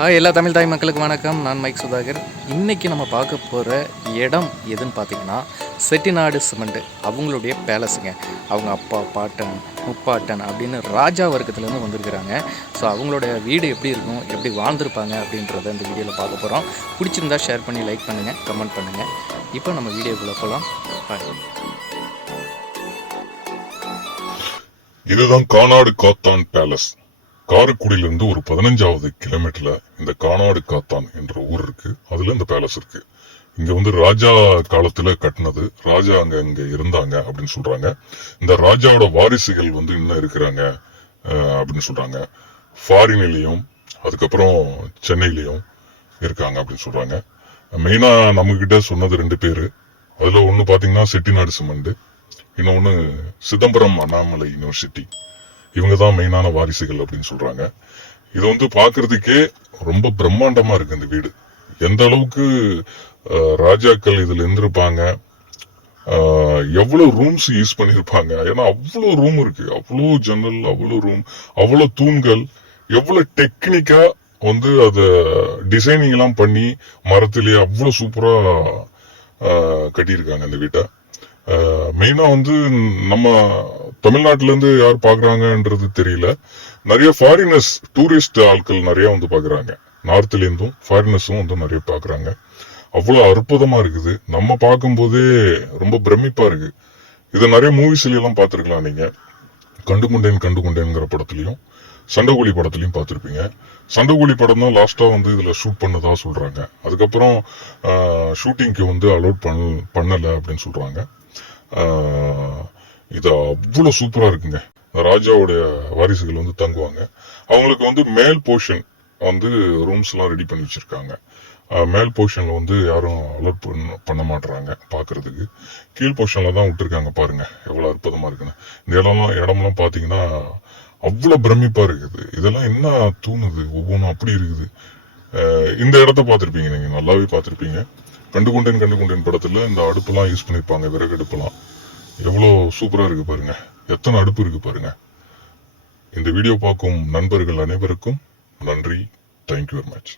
Hi எல்லா தமிழ் தாய் மக்களுக்கு வணக்கம். நான் மைக் சுதாகர். இன்றைக்கி நம்ம பார்க்க போகிற இடம் எதுன்னு பார்த்தீங்கன்னா செட்டிநாடு சிமெண்ட் அவங்களுடைய பேலஸுங்க. அவங்க அப்பா பாட்டன் முப்பாட்டன் அப்படின்னு ராஜா வர்க்கத்துலேருந்து வந்திருக்கிறாங்க. ஸோ அவங்களுடைய வீடு எப்படி இருக்கும் எப்படி வாழ்ந்திருப்பாங்க அப்படின்றத இந்த வீடியோவில் பார்க்க போகிறோம் பிடிச்சிருந்தா ஷேர் பண்ணி லைக் பண்ணுங்கள் கமெண்ட் பண்ணுங்கள் இப்போ நம்ம வீடியோக்குள்ளே போகலாம் பாய் இதுதான் கானாடு காத்தான் பேலஸ். காரைக்குடியிலிருந்து ஒரு பதினஞ்சாவது கிலோமீட்டர்ல இந்த கானாடு காத்தான் என்ற ஊர் இருக்கு. அதுல இந்த பேலஸ் இருக்கு. இங்க வந்து ராஜா காலத்துல கட்டினது. ராஜா அங்க இங்க இருந்தாங்க அப்படின்னு சொல்றாங்க. இந்த ராஜாவோட வாரிசுகள் வந்து இன்னும் இருக்கிறாங்க அப்படின்னு சொல்றாங்க. ஃபாரின்லயும் அதுக்கப்புறம் சென்னையிலயும் இருக்காங்க அப்படின்னு சொல்றாங்க. மெயினா நம்ம கிட்ட சொன்னது ரெண்டு பேரு. அதுல ஒண்ணு பாத்தீங்கன்னா செட்டிநாடு சிமெண்ட் இன்னொன்னு சிதம்பரம் அண்ணாமலை யூனிவர்சிட்டி இவங்க தான் மெயினான வாரிசுகள் அப்படின்னு சொல்றாங்க. இது வந்து பாக்குறதுக்கே ரொம்ப பிரம்மாண்டமா இருக்கு இந்த வீடு. எந்த அளவுக்கு ராஜாக்கள் இதுல இருந்திருப்பாங்க எவ்வளோ ரூம்ஸ் யூஸ் பண்ணிருப்பாங்க. ஏன்னா அவ்வளவு ரூம் இருக்கு. அவ்வளவு ஜன்னல் அவ்வளவு ரூம் அவ்வளவு தூண்கள் எவ்வளோ டெக்னிக்கா வந்து அத டிசைனிங் எல்லாம் பண்ணி மரத்திலேயே அவ்வளவு சூப்பரா கட்டியிருக்காங்க இந்த வீட்டை. மெயினா வந்து நம்ம தமிழ்நாட்டுல இருந்து யார் பாக்குறாங்கன்றது தெரியல. நிறைய ஃபாரினர்ஸ் டூரிஸ்ட் ஆட்கள் நிறைய வந்து பாக்குறாங்க நார்த்ல இருந்தும் ஃபாரினர்ஸும் வந்து நிறைய பாக்குறாங்க அவ்வளோ அற்புதமா இருக்குது. நம்ம பார்க்கும்போதே ரொம்ப பிரமிப்பா இருக்கு. இதை நிறைய மூவிஸ்ல எல்லாம் கண்டு நீங்க கண்டுகொண்டேன் கண்டுகொண்டேன்ங்கிற படத்துலையும் சண்டகோழி படத்துலையும் பார்த்துருப்பீங்க. சண்டகோழி படம் தான் லாஸ்ட்டாக வந்து இதில் ஷூட் பண்ணதா சொல்றாங்க. அதுக்கப்புறம் ஷூட்டிங்க்கு வந்து அலோட் பண் பண்ணல அப்படின்னு சொல்றாங்க. இது அவ்வளோ சூப்பரா இருக்குங்க. ராஜாவுடைய வாரிசுகள் வந்து தங்குவாங்க. அவங்களுக்கு வந்து மேல் போர்ஷன் வந்து ரூம்ஸ்லாம் ரெடி பண்ணி வச்சிருக்காங்க. மேல் போர்ஷனில் வந்து யாரும் அலோட் பண்ண பண்ண மாட்றாங்க பார்க்குறதுக்கு கீழ் போர்ஷனில் தான் விட்டுருக்காங்க பாருங்கள் எவ்வளோ அற்புதமாக இருக்குன்னு. இந்த இடம்லாம் இடம்லாம் பார்த்தீங்கன்னா அவ்வளோ பிரமிப்பாக இருக்குது. இதெல்லாம் என்ன தூணுது? ஒவ்வொன்றும் அப்படி இருக்குது. இந்த இடத்த பார்த்துருப்பீங்க நீங்கள் நல்லாவே பார்த்துருப்பீங்க. கண்டு குண்டேன் கண்டு குண்டேன் படத்தில் இந்த அடுப்புலாம் யூஸ் பண்ணியிருப்பாங்க விறகு அடுப்புலாம் எவ்வளோ சூப்பராக இருக்குது பாருங்கள் எத்தனை அடுப்பு இருக்குது பாருங்கள் இந்த வீடியோ பார்க்கும் நண்பர்கள் அனைவருக்கும் நன்றி தேங்க்யூ வெரி மச்